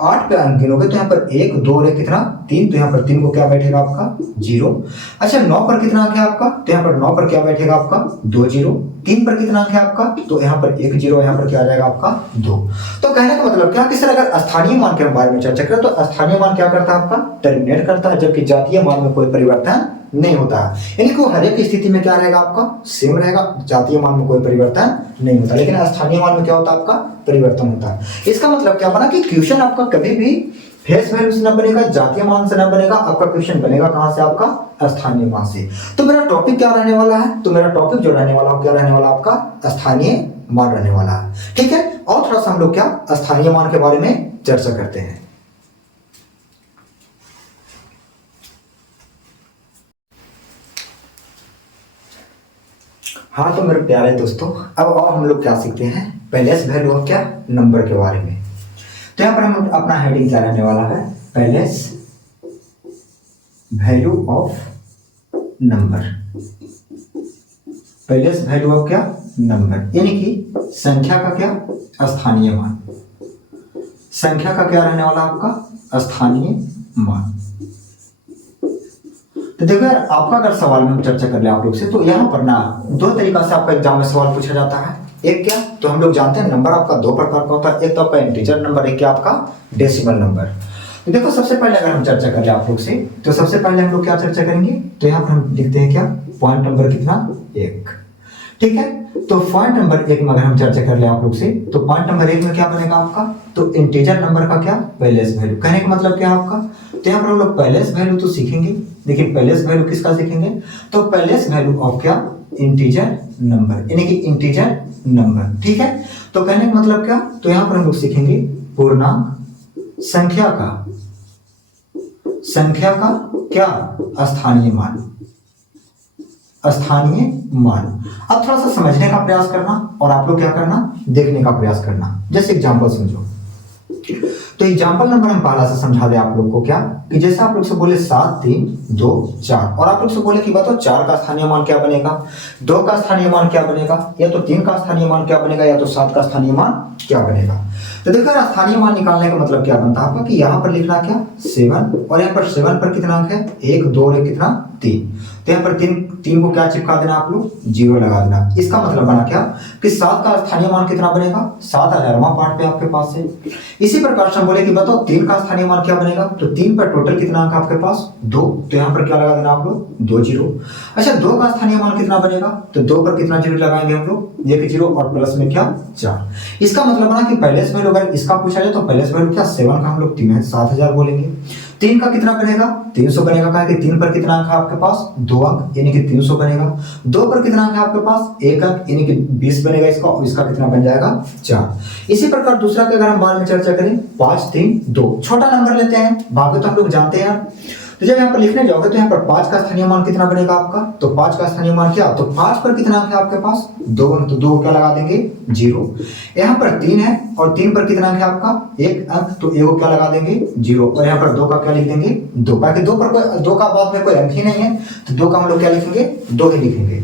8 पे अंक गिनोगे तो यहाँ पर 1 2 और 1 कितना 3, तो यहाँ पर 3 को क्या बैठेगा आपका 0। अच्छा 9 पर कितना अंक है आपका, तो यहाँ पर 9 पर क्या बैठेगा आपका 2 0। 3 पर कितना अंक है आपका, तो यहाँ पर 1 0, यहाँ पर क्या आ जाएगा आपका 2। तो कहने का मतलब क्या कि सर अगर स्थानीय मान के बारे में चर्चा करें तो स्थानीय मान क्या करता है आपका टर्मिनेट करता है, जबकि जातीय मान में कोई परिवर्तन नहीं होता है, यानी कि हर एक स्थिति में क्या रहेगा आपका सेम रहेगा। जातीय मान में कोई परिवर्तन नहीं होता, लेकिन स्थानीय मान में क्या होता है आपका परिवर्तन होता है। इसका मतलब क्या बना कि क्वेश्चन आपका कभी भी फेस वैल्यू से ना बनेगा, जातीय मान से ना बनेगा, आपका क्वेश्चन बनेगा कहां से आपका स्थानीय मान से। तो मेरा टॉपिक क्या रहने वाला है, तो मेरा टॉपिक जो रहने वाला है क्या रहने वाला आपका स्थानीय मान रहने वाला है, ठीक है। और थोड़ा सा हम लोग क्या स्थानीय मान के बारे में चर्चा करते हैं। हाँ तो मेरे प्यारे दोस्तों, अब और हम लोग क्या सीखते हैं पैलेस वैल्यू ऑफ क्या नंबर के बारे में। तो यहाँ पर हम अपना हेडिंग क्या रहने वाला है, palace value of number. Palace value of क्या नंबर, यानी कि संख्या का क्या स्थानीय मान। संख्या का क्या रहने वाला आपका स्थानीय मान। तो देखो यार आपका अगर सवाल में हम चर्चा कर ले आप लोग से, तो यहाँ पर ना 2 तरीका से आपका एग्जाम में सवाल पूछा जाता है। एक क्या, तो हम लोग जानते हैं नंबर आपका 2 प्रकार का होता है, एक तो आपका इंटीजर नंबर, एक क्या आपका डेसिमल नंबर। तो देखो सबसे पहले अगर हम चर्चा करें आप लोग से, तो सबसे पहले हम लोग क्या चर्चा करेंगे, तो यहाँ पर हम लिखते हैं क्या, पॉइंट नंबर कितना, 1। ठीक है, तो पॉइंट नंबर 1 में अगर हम चर्चा कर ले आप लोग से, तो पॉइंट नंबर 1 में क्या बनेगा आपका, तो इंटीजर नंबर का क्या, पहलेस वैल्यू। कहने का मतलब क्या है आपका, तो यहाँ पर हम लोग पहलेस वैल्यू तो सीखेंगे, लेकिन पहलेस वैल्यू किसका सीखेंगे, तो पहलेस वैल्यू ऑफ क्या, इंटीजर नंबर, यानी कि इंटीजर नंबर। ठीक है, तो कहने का मतलब क्या, तो यहाँ पर हम लोग सीखेंगे पूर्णांक संख्या का क्या, स्थानीय मान। अब थोड़ा सा समझने का प्रयास करना और आप लोग क्या करना, देखने का प्रयास करना। जैसे एग्जांपल समझो, तो एग्जांपल नंबर हम पहला से समझा दे आप लोग को क्या, कि जैसे आप लोग से बोले 7 3 2 4, और आप लोग से बोले कि बताओ 4 का स्थानीय मान क्या बनेगा, 2 का स्थानीय मान क्या बनेगा, या तो 3 का स्थानीय मान क्या बनेगा, या तो 7 का स्थानीय मान क्या बनेगा। तो देखो स्थानीय मान निकालने का मतलब क्या बनता है आपका, कि यहाँ पर लिखना क्या, 7, और यहाँ पर 7 पर कितना अंक है, 1 2 और 1 कितना, 3। तो यहाँ पर 3 को क्या चिपका देना आप लोग, 0 लगा देना। इसका मतलब बना क्या, कि 7 का स्थानीय मान कितना बनेगा, 7000वां पार्ट पे आपके पास है। इसी प्रकार से हम बोले कि बताओ 3 का स्थानीय मान क्या बनेगा, तो 3 पर टोटल कितना अंक आपके पास, 2। तो यहाँ पर क्या लगा देना आप लोग, 2 0। अच्छा 2 का स्थानीय मान कितना बनेगा, तो 2 पर कितना 0 लगाएंगे हम लोग, 1 0 और प्लस में क्या, 4। इसका मतलब बना कि पहले वैल्यू अगर इसका पूछा जाए, तो पहले वैल्यू क्या, 7 का हम लोग 3 है 7000 बोलेंगे। 3 का कितना बनेगा, 300 बनेगा, कहा कि 3 पर कितना अंक है आपके पास, 2 अंक, यानी कि 300 बनेगा। 2 पर कितना अंक है आपके पास, 1 अंक, यानी कि 20 बनेगा इसका, और इसका कितना बन जाएगा, 4। इसी प्रकार दूसरा के अगर हम बाद में चर्चा करें, 5 3 2, छोटा नंबर लेते हैं, भागे तो हम लोग जानते हैं। तो जब यहाँ पर लिखने जाओगे, तो यहाँ पर 5 का स्थानीय मान कितना बनेगा आपका, तो 5 का स्थानीय मान क्या, तो 5 पर कितना अंक है आपके पास, 2 अंक, तो 2 क्या लगा देंगे, 0। यहाँ पर 3 है, और 3 पर कितना अंक है आपका, 1 अंक, तो 1 को क्या लगा देंगे, 0। और यहाँ पर 2 का क्या लिख देंगे, 2, क्योंकि 2 पर कोई 2 का बाद में कोई अंक ही नहीं है, तो 2 का हम लोग क्या लिखेंगे, 2 ही लिखेंगे।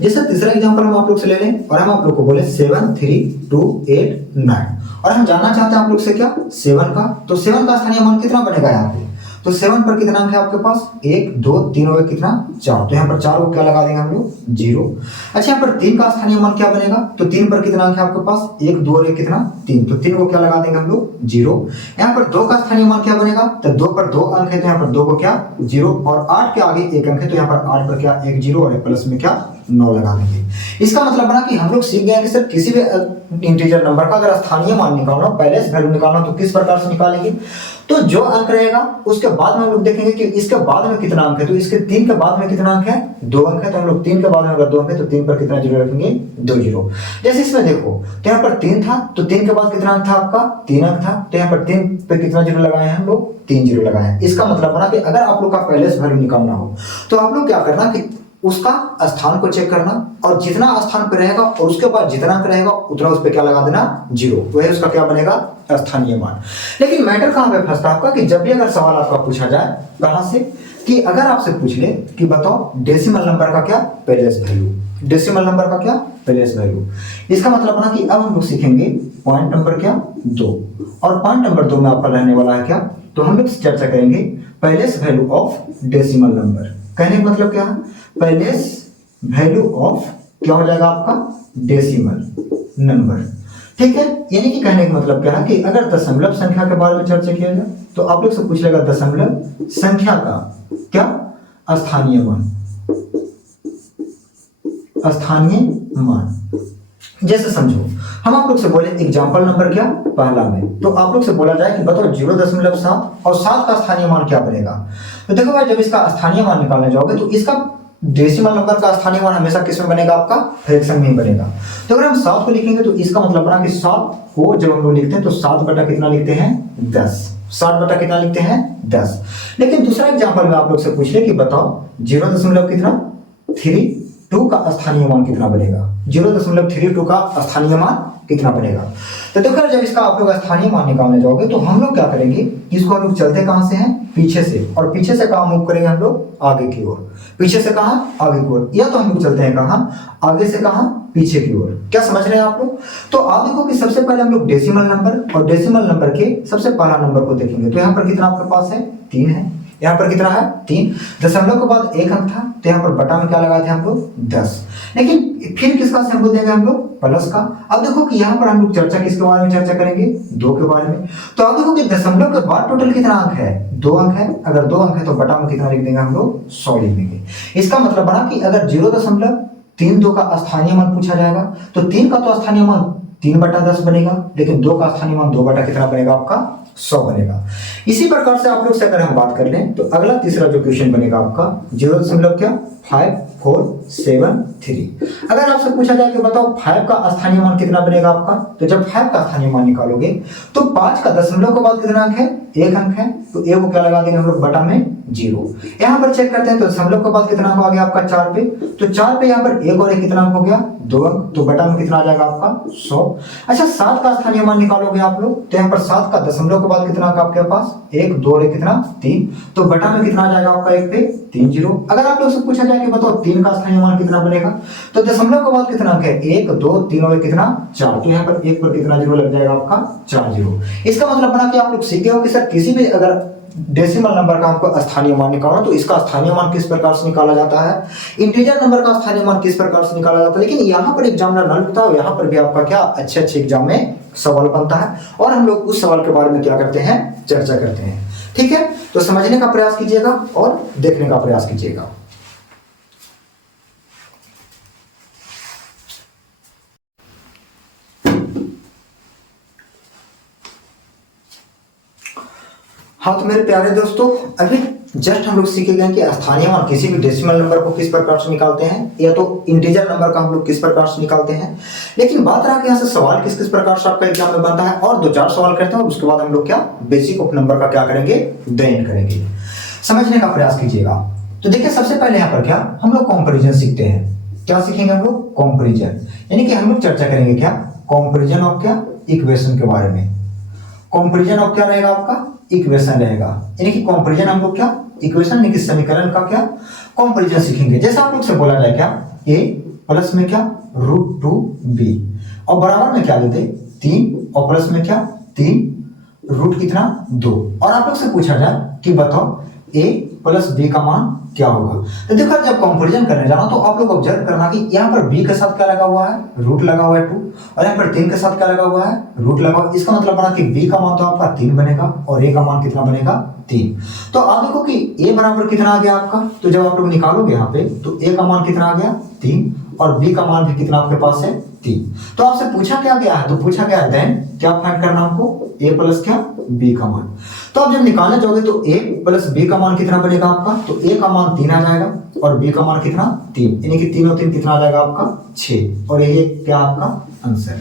जैसे तीसरा एग्जांपल हम आप लोग से ले लें, और हम आप लोग को बोले 7 3 2 8 9, और हम जानना चाहते हैं आप लोग से क्या, 7 का, तो 7 का स्थानीय मान कितना बनेगा यहाँ पे, तो 7 पर कितना अंक है आपके पास, 1 2 3 और 1 कितना, 4। तो यहाँ पर 4 को क्या लगा देंगे हम लोग, 0। अच्छा यहाँ पर 3 का स्थानीय मान क्या बनेगा, तो 3 पर कितना अंक है आपके पास, 1 2 और 1 कितना, 3। तो 3 को क्या लगा देंगे हम लोग, 0। यहाँ पर 2 का स्थानीय मान क्या बनेगा, तो 2 पर 2 अंक है, तो यहाँ पर 2 को क्या, 0, और 8 के आगे 1 अंक है, तो यहाँ पर 8 पर क्या, 1 0 और 1 प्लस में क्या, 9 लगा देंगे। इसका मतलब बना कि हम लोग सीख गए कि सर किसी भी इंटीजर नंबर का अगर स्थानीय मान निकालना, पहले वैल्यू निकालना, तो किस प्रकार से निकालेंगे, तो जो अंक रहेगा उसके बाद में हम लोग देखेंगे कि इसके बाद में कितना अंक है, तो इसके 3 के बाद में कितना अंक है, 2 अंक है, तो हम लोग 3 के बाद में अगर 2 अंक है, तो 3 पर कितना 0 रखेंगे, 2 0। जैसे इसमें देखो, तो यहाँ पर 3 था, तो 3 के बाद कितना अंक था आपका, 3 अंक था, तो यहाँ पर 3 पे कितना 0 लगाए हैं हम लोग, 3 0 लगाए हैं। इसका मतलब बना कि अगर आप लोग का पहले वैल्यू निकालना हो, तो आप लोग क्या करना कि उसका स्थान को चेक करना, और जितना स्थान पे रहेगा और उसके बाद जितना अंक रहेगा उतना उस पे क्या लगा देना, 0, वही उसका क्या बनेगा, स्थानीय मान। लेकिन मैटर कहां पे फंसता आपका, कि जब भी अगर सवाल आपका पूछा जाए, कहां से, कि अगर आपसे पूछ ले कि बताओ डेसिमल नंबर का क्या पहलेस वैल्यू, डेसिमल नंबर का क्या पहलेस वैल्यू। इसका मतलब बना कि अब हम लोग सीखेंगे पॉइंट नंबर क्या, 2, और पॉइंट नंबर 2 में आपका रहने वाला है क्या, तो हम लोग चर्चा करेंगे पहलेस वैल्यू ऑफ डेसिमल नंबर। कहने का मतलब क्या है, पहलेस वैल्यू ऑफ क्या हो जाएगा आपका, डेसिमल नंबर। ठीक है, यानी कि कहने का मतलब क्या है, कि अगर दशमलव संख्या के बारे में चर्चा किया जाए, तो आप लोग से पूछ लेगा दशमलव संख्या का क्या, स्थानीय मान, स्थानीय मान। जैसे समझो, हम आप लोग से बोले एग्जाम्पल नंबर क्या, पहला में, तो आप लोग से बोला जाए कि बताओ 0.7 और 7 का स्थानीय मान क्या बनेगा। तो देखो भाई, जब इसका स्थानीय मान निकालने जाओगे, तो इसका डेसिमल नंबर का स्थानीय मान हमेशा किस में बनेगा, आपका फ्रैक्शन में ही बनेगा। तो अगर हम 7 को लिखेंगे, तो इसका मतलब बना कि 7 को जब हम लोग लिखते हैं, तो 7 बटा कितना लिखते हैं, 10। 7 बटा कितना लिखते हैं, 10। लेकिन दूसरा एग्जाम्पल में आप लोग से पूछ ले कि बताओ 0.32 का स्थानीय मान कितना बनेगा, 0.32 का स्थानीय मान कितना बनेगा। तो देखो, जब इसका आप लोग स्थानीय मान निकालने जाओगे, तो हम लोग क्या करेंगे, इसको हम लोग चलते कहां से हैं, पीछे से, और पीछे से कहां मूव करेंगे हम लोग, आगे की ओर। पीछे से कहां, आगे की ओर, या तो हम लोग चलते हैं कहां, आगे से कहां, पीछे की ओर। क्या समझ रहे हैं आप लोग। तो आप देखो कि सबसे पहले हम लोग डेसिमल नंबर और डेसिमल नंबर के सबसे पहला नंबर को देखेंगे। तो यहाँ पर कितना आपके पास है, 3 है। यहाँ पर कितना है 3, दशमलव के बाद एक अंक था तो यहाँ पर बटा में क्या लगाए थे हम लोग 10, लेकिन फिर किसका सिंबल देंगे हम लोग प्लस का। अब देखो कि यहाँ पर हम लोग चर्चा किसके बारे में चर्चा करेंगे 2 के बारे में। तो आप देखो कि दशमलव के बाद टोटल कितना अंक है 2 अंक है, अगर 2 अंक है तो बटा में कितना लिख देंगे हम लोग 100 लिख देंगे। इसका मतलब बना कि अगर 0.32 का स्थानीय मान पूछा जाएगा तो 3 का तो स्थानीय मान 3/10 बनेगा, लेकिन 2 का स्थानीय मान 2 बटा कितना बनेगा आपका 100 बनेगा। इसी प्रकार से आप लोग से अगर हम बात कर लें तो अगला तीसरा जो क्वेश्चन बनेगा आपका 0.5473। अगर आपसे पूछा जाए कि बताओ 5 का स्थानीय मान कितना बनेगा आपका, तो जब 5 का स्थानीय मान निकालोगे तो 5 का दशमलव के बाद कितना अंक है 1 अंक है, तो ए को क्या लगा देंगे हम लोग बटा में 0। यहाँ पर चेक करते हैं तो दशमलव के बाद कितना अंक आ गया आपका 4 पे, तो 4 पे यहाँ पर 1 और 1 कितना अंक हो गया 2 अंक, तो बटा में कितना आ जाएगा आपका 100। अच्छा 7 का स्थानीय मान निकालोगे आप लोग तो यहाँ पर 7 का दशमलव के बाद कितना अंक आपके पास 1 2 और 1 कितना 3, तो बटा में कितना आ जाएगा आपका 1 पे 3 0। अगर आप लोग से पूछा जाए कि बताओ 3 का स्थानीय मान कितना बनेगा, तो दशमलव के बाद कितना अंक है 1 2 3 और 1 कितना 4, तो यहाँ पर 1 पर कितना 0 लग जाएगा आपका 4 0। इसका मतलब बना कि आप लोग सीख गए हो कि सर किसी भी अगर डेसिमल नंबर का हमको स्थानीय मान निकालना तो इसका स्थानीय मान किस प्रकार से निकाला जाता है, इंटीजर नंबर का स्थानीय मान किस प्रकार से निकाला जाता है। लेकिन यहाँ पर एग्जामिनर न लिखता है, यहाँ पर भी आपका क्या अच्छे अच्छे एग्जाम में सवाल बनता है और हम लोग उस सवाल के बारे में क्या करते हैं चर्चा करते हैं। ठीक है, तो समझने का प्रयास कीजिएगा और देखने का प्रयास कीजिएगा। हाँ तो मेरे प्यारे दोस्तों, अभी जस्ट हम लोग सीखे गए कि स्थानीय मान किसी भी डेसिमल नंबर को किस प्रकार से निकालते हैं, या तो इंटीजर नंबर का हम लोग किस प्रकार से निकालते हैं। लेकिन बात रहा कि यहाँ से सवाल किस किस प्रकार से आपका एग्जाम में बनता है, और 2-4 सवाल करते हैं और उसके बाद हम लोग क्या बेसिक ऑफ नंबर का क्या करेंगे अध्ययन करेंगे। समझने का प्रयास कीजिएगा। तो देखिए सबसे पहले यहाँ पर क्या हम लोग कंपेरिजन सीखते हैं। क्या सीखेंगे हम लोग कंपेरिजन, यानी कि हम लोग चर्चा करेंगे क्या कंपेरिजन ऑफ क्या इक्वेशन के बारे में। कंपेरिजन ऑफ क्या रहेगा आपका इक्वेशन रहेगा, यानी कि कंपेरिजन हम लोग क्या इक्वेशन यानी कि समीकरण का क्या कंपेरिजन सीखेंगे। जैसे आप लोग से बोला जाए क्या a प्लस में क्या √2b और बराबर में क्या लेते 3 और प्लस में क्या 3 रूट कितना 2, और आप लोग से पूछा जाए कि बताओ a प्लस b का मान क्या होगा। तो देखो जब कंपेरिजन करने जाना तो आप लोग ऑब्जर्व करना कि यहाँ पर b के साथ क्या लगा हुआ है रूट लगा हुआ है 2, और यहाँ पर 3 के साथ क्या लगा हुआ है रूट लगा हुआ है। इसका मतलब बना कि b का मान तो आपका 3 बनेगा और a का मान कितना बनेगा 3। तो आप देखो कि a बराबर कितना आ गया आपका, तो जब आप लोग निकालोगे यहाँ पे तो a का मान कितना आ गया 3 और b का मान भी कितना आपके पास है 3। तो आपसे पूछा क्या गया है, तो पूछा गया देन क्या फाइंड करना हमको a प्लस क्या b का मान। तो आप जब निकालने जाओगे तो a प्लस b का मान कितना बनेगा आपका, तो a का मान 3 आ जाएगा और b का मान कितना 3, यानी कि 3 और 3 कितना आ जाएगा आपका 6, और यही क्या आपका आंसर।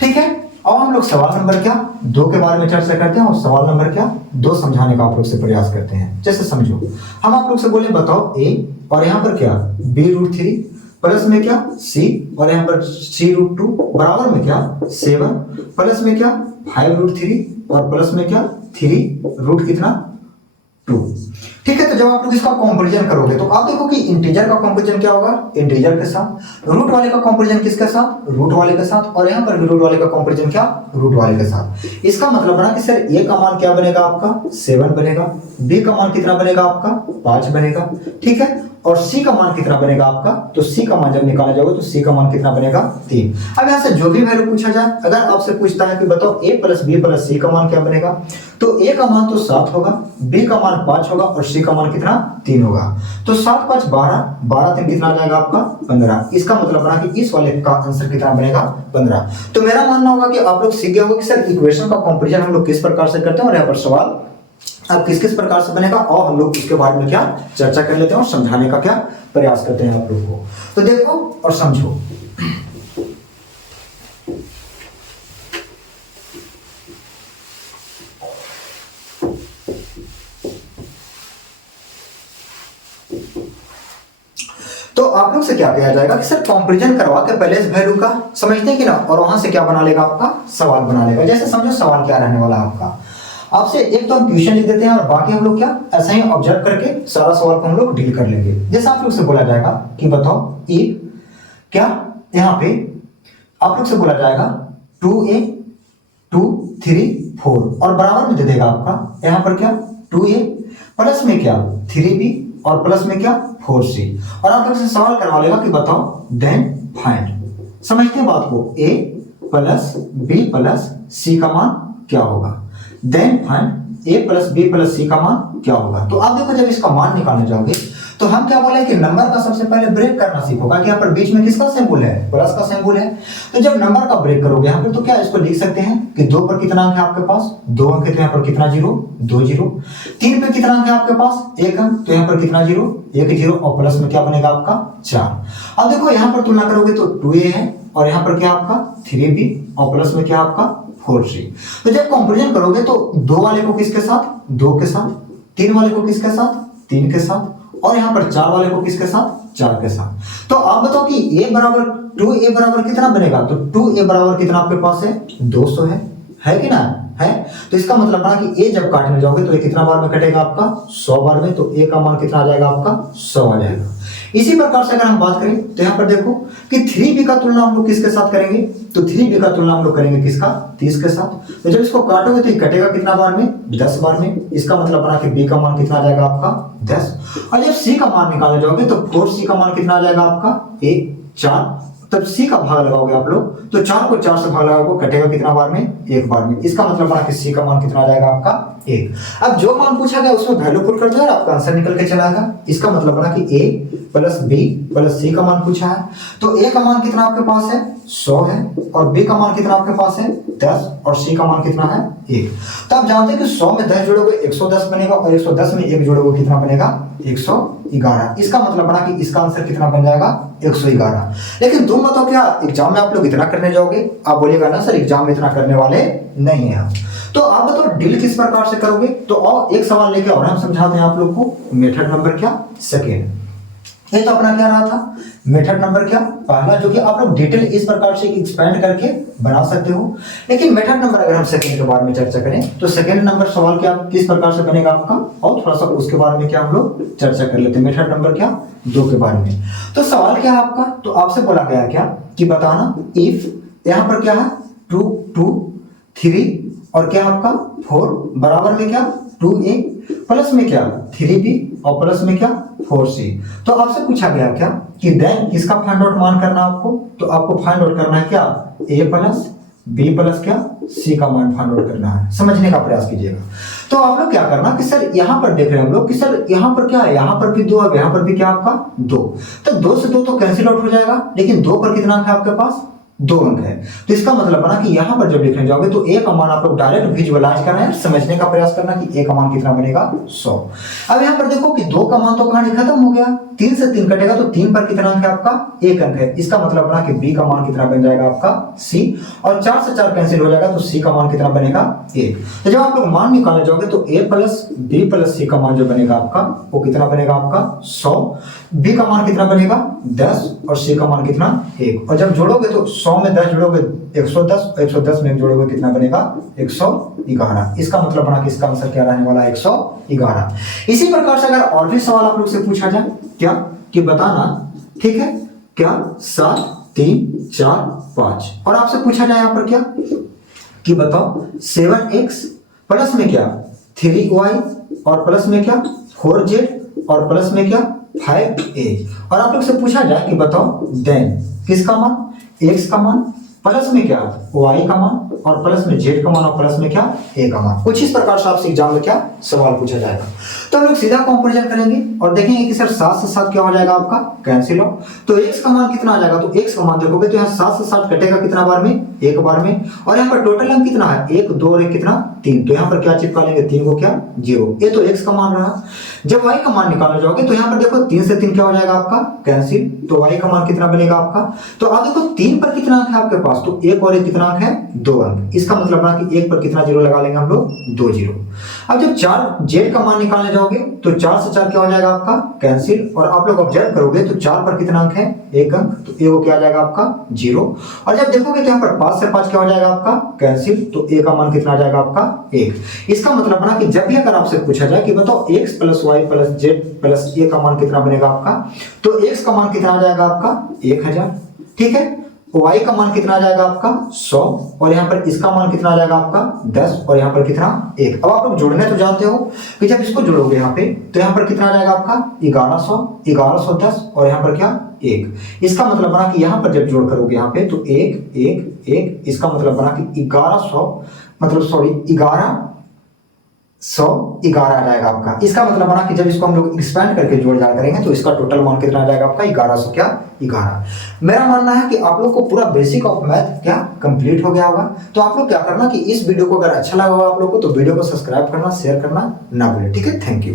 ठीक है, और हम लोग सवाल नंबर क्या 2 के बारे में चर्चा करते हैं और सवाल नंबर क्या 2 समझाने का आप लोग से प्रयास करते हैं। जैसे समझो हम आप लोग से बोले बताओ a और यहाँ पर क्या b√3 प्लस में क्या c और यहाँ पर c√2 बराबर में क्या 7 प्लस में क्या 5√3 और प्लस में क्या 3 रूट कितना 2। ठीक है, तो जब आप लोग इसका कंपैरिजन करोगे तो आप देखो कि इंटीजर का कंपैरिजन क्या होगा इंटीजर के साथ, रूट वाले का कंपैरिजन किसके साथ रूट वाले के साथ, और यहाँ पर भी रूट वाले का कंपैरिजन क्या रूट वाले के साथ। इसका मतलब बना कि सर a का मान क्या बनेगा आपका 7 बनेगा, b का मान कितना बनेगा आपका 5 बनेगा, ठीक है, और c का मान कितना बनेगा आपका, तो c का मान जब निकाला जाएगा तो c का मान कितना बनेगा 3। अब यहाँ से जो भी वैल्यू पूछा जाए, अगर आपसे पूछता है कि बताओ a plus b plus c का मान क्या बनेगा, तो a का मान तो 7 होगा, b का मान 5 होगा और c का मान कितना 3 होगा। तो 7 5 12, 12 3 कितना आ जाएगा आपका 15। इसका मतलब बना कि इस वाले का आंसर कितना बनेगा 15। तो मेरा मानना होगा कि आप लोग सीख गए होंगे कि सर इक्वेशन का कंपैरिजन हम लोग किस प्रकार से करते हैं, और यहाँ पर सवाल अब किस किस प्रकार से बनेगा और हम लोग उसके बारे में क्या चर्चा कर लेते हैं और समझाने का क्या प्रयास करते हैं आप लोगों को। तो देखो और समझो। तो आप लोग से क्या किया जाएगा कि सर कंपैरिजन करवा के पहले इस वैल्यू का समझते हैं कि ना, और वहां से क्या बना लेगा आपका सवाल बना लेगा। जैसे समझो सवाल क्या रहने वाला है आपका, आपसे एक तो हम क्वेश्चन लिख देते हैं और बाकी हम लोग क्या ऐसा ही ऑब्जर्व करके सारा सवाल को हम लोग डील कर लेंगे। जैसे आप लोग से बोला जाएगा कि बताओ इफ क्या, यहाँ पे आप लोग से बोला जाएगा 2a 2 3 4 और बराबर में दे देगा आपका यहाँ पर क्या 2a प्लस में क्या 3b और प्लस में क्या 4c। और आप लोग से सवाल करवा लेगा कि बताओ देन फाइंड। समझते हैं बात को, a plus b plus c का मान क्या होगा। Then find a plus b plus c का मान क्या होगा। तो आप देखो जब इसका मान निकालने जाओगे तो हम क्या बोले कि नंबर का सबसे पहले ब्रेक करना सीखोगा कि यहाँ पर बीच में किसका सिंबल है, प्लस का सिंबल है। तो जब नंबर का ब्रेक करोगे यहाँ पर तो क्या इसको लिख सकते हैं कि 2 पर कितना अंक है आपके पास, 2 अंक है तो यहाँ पर कितना जीरो, 2 जीरो। 3 पे कितना अंक है आपके पास, 1 अंक, तो यहाँ पर कितना जीरो, 1 जीरो, और प्लस में क्या बनेगा आपका 4। अब देखो यहाँ पर तुलना करोगे तो 2a है और यहाँ पर क्या आपका 3b और प्लस में क्या आपका 4c। तो जब कंपैरिजन करोगे तो 2 वाले को किसके साथ, 2 के साथ, 3 वाले को किसके साथ, 3 के साथ, और यहाँ पर 4 वाले को किसके साथ, 4 के साथ। तो आप बताओ कि a बराबर 2a बराबर कितना बनेगा। तो 2a बराबर कितना आपके पास है, 200 है कि ना है। तो इसका मतलब बना कि a जब काटने जाओगे तो ये कितना बार में कटेगा आपका, 100 बार में। तो a का मान कितना आ जाएगा आपका, 100 आ जाएगा। इसी प्रकार से अगर हम बात करें तो यहाँ पर देखो कि 3b का तुलना हम लोग किसके साथ करेंगे, तो 3b का तुलना हम लोग करेंगे किसका, 30 के साथ। तो जब इसको काटोगे तो ये कटेगा कितना बार में, 10 बार में। इसका मतलब बना कि b का मान कितना आ जाएगा आपका 10। और जब c का मान निकालने जाओगे तो 4c का मान कितना आ जाएगा आपका 1, 4। तब c का भाग लगाओगे आप लोग तो 4 को 4 से भाग लगाओगे, कटेगा कितना बार में, 1 बार में। इसका मतलब बना कि c का मान कितना आ जाएगा आपका 1। अब जो मान पूछा गया उसमें वैल्यू पुट कर दो और आपका आंसर निकल के चला आएगा। इसका मतलब बना कि a plus b plus c का मान पूछा है। तो a का मान कितना आपके पास है, 100 है, और b का मान कितना आपके पास है 10, और c का मान कितना है 1। तो आप जानते हैं कि 100 में 10 जोड़ोगे 110 बनेगा, और 110 में 1 जोड़ोगे कितना बनेगा 111। इसका मतलब बना कि इसका आंसर कितना बन जाएगा 111। लेकिन तुम बताओ क्या एग्जाम में आप लोग इतना करने जाओगे, आप बोलिएगा ना सर एग्जाम में इतना करने वाले नहीं है हम। तो आप बताओ डील किस प्रकार से करोगे। तो और एक सवाल लेके और हम समझाते हैं आप लोग को। मेथड नंबर क्या, सेकेंड। ये तो अपना क्या रहा था, मेथड नंबर क्या पहला, जो कि आप लोग डिटेल इस प्रकार से एक्सपेंड करके बना सकते हो। लेकिन मेथड नंबर अगर हम सेकंड के बारे में चर्चा करें तो सेकंड नंबर सवाल क्या किस प्रकार से बनेगा आपका, और थोड़ा सा उसके बारे में क्या हम लोग चर्चा कर लेते हैं। मेथड नंबर क्या 2 के बारे में। तो सवाल क्या है आपका, तो आपसे बोला गया क्या कि बताना इफ यहाँ पर क्या है 2 2 3 और क्या आपका 4 बराबर में क्या 2a प्लस में क्या 3b और प्लस में क्या 4c। तो आपसे पूछा गया क्या कि देन किसका फाइंड आउट मान करना आपको, तो आपको फाइंड आउट करना है क्या a प्लस b प्लस क्या c का मान फाइंड आउट करना है। समझने का प्रयास कीजिएगा। तो आप लोग क्या करना कि सर यहाँ पर देख रहे हैं हम लोग कि सर यहाँ पर क्या है, यहाँ पर भी 2 है, यहाँ पर भी क्या आपका 2। तो 2 से 2 तो कैंसिल आउट हो जाएगा, लेकिन 2 पर कितना अंक है आपके पास 2 अंक है। तो इसका मतलब बना कि यहाँ पर जब लिखने जाओगे तो a का मान आप लोग डायरेक्ट विजुअलाइज करना है, समझने का प्रयास करना कि a का मान कितना बनेगा 100। अब यहाँ पर देखो कि 2 का मान तो कहानी खत्म हो गया, 3 से 3 कटेगा तो 3 पर कितना अंक है आपका 1 अंक है। इसका मतलब बना कि b का मान कितना बन जाएगा आपका c, और 4 से 4 कैंसिल हो जाएगा तो c का मान कितना बनेगा 1। तो जब आप लोग मान निकालने जाओगे तो a plus b plus c का मान जो बनेगा आपका वो कितना बनेगा आपका 100, b का मान कितना बनेगा 10 और c का मान कितना 1। और जब जोड़ोगे तो 100 में 10 जोड़ोगे 110, 110 में जोड़ोगे कितना बनेगा 111। इसका मतलब बना कि इसका आंसर क्या रहने वाला है 111। इसी प्रकार से अगर और भी सवाल आप लोग से पूछा जाए क्या कि बताना, ठीक है क्या 7 3 4 5, और आपसे पूछा जाए यहाँ पर क्या कि बताओ 7x प्लस में क्या 3y और प्लस में क्या 4z और प्लस में क्या 5a, और आप लोग से पूछा जाए कि बताओ देन किसका मान x का मान प्लस में क्या y का मान और प्लस में z का मान और प्लस में क्या a का मान। कुछ इस प्रकार से आपसे एग्जाम में क्या सवाल पूछा जाएगा। तो हम लोग सीधा कंपैरिजन करेंगे और देखेंगे कि सर 7 से 7 क्या हो जाएगा आपका कैंसिल हो। तो x का मान कितना आ जाएगा, तो x का मान देखोगे तो यहाँ 7 से 7 कटेगा कितना बार में 1 बार में, और यहाँ पर टोटल अंक कितना है 1 2 और 1 कितना 3। तो यहाँ पर क्या चिपका लेंगे 3 को क्या 0। ये तो x का मान रहा। जब y का मान निकालने जाओगे तो यहाँ पर देखो 3 से 3 क्या हो जाएगा आपका कैंसिल, तो y का मान कितना बनेगा आपका, तो अब देखो 3 पर कितना अंक है आपके पास, तो 1 और 1 कितना अंक है 2 अंक। इसका मतलब बना कि 1 पर कितना जीरो लगा लेंगे हम लोग 2 जीरो। अब जब 4 z का मान निकालने जाओगे तो 4 से 4 क्या हो जाएगा आपका कैंसिल, और आप लोग ऑब्जर्व करोगे तो 4 पर कितना अंक है 1 अंक, तो a को क्या आ जाएगा आपका 0। और जब देखोगे तो यहाँ पर 5 से 5 क्या हो जाएगा आपका कैंसिल, तो a का मान कितना आ जाएगा आपका 1। इसका मतलब बना कि जब भी अगर आपसे पूछा जाए कि बताओ x plus y plus z plus a का मान कितना बनेगा आपका, तो x का मान कितना आ जाएगा आपका 1000, ठीक है, y का मान कितना आ जाएगा आपका 100 और यहाँ पर इसका मान कितना आ जाएगा आपका 10 और यहाँ पर कितना 1। अब आप लोग जोड़ने तो जानते हो कि जब इसको जोड़ोगे यहाँ पे तो यहाँ पर कितना आ जाएगा आपका 1100, 1110 और यहाँ पर क्या 1। इसका मतलब बना कि यहाँ पर जब जोड़ करोगे यहाँ पे तो 1 1 1, इसका मतलब बना कि 1100 मतलब सॉरी 1111 आ जाएगा आपका। इसका मतलब बना कि जब इसको हम लोग एक्सपेंड करके जोड़ जाड़ करेंगे तो इसका टोटल मान कितना आ जाएगा आपका 1100 क्या 11। मेरा मानना है कि आप लोग को पूरा बेसिक ऑफ मैथ क्या कंप्लीट हो गया होगा। तो आप लोग क्या करना कि इस वीडियो को अगर अच्छा लगा हो आप लोग को तो वीडियो को सब्सक्राइब करना, शेयर करना ना भूलें। ठीक है, थैंक यू।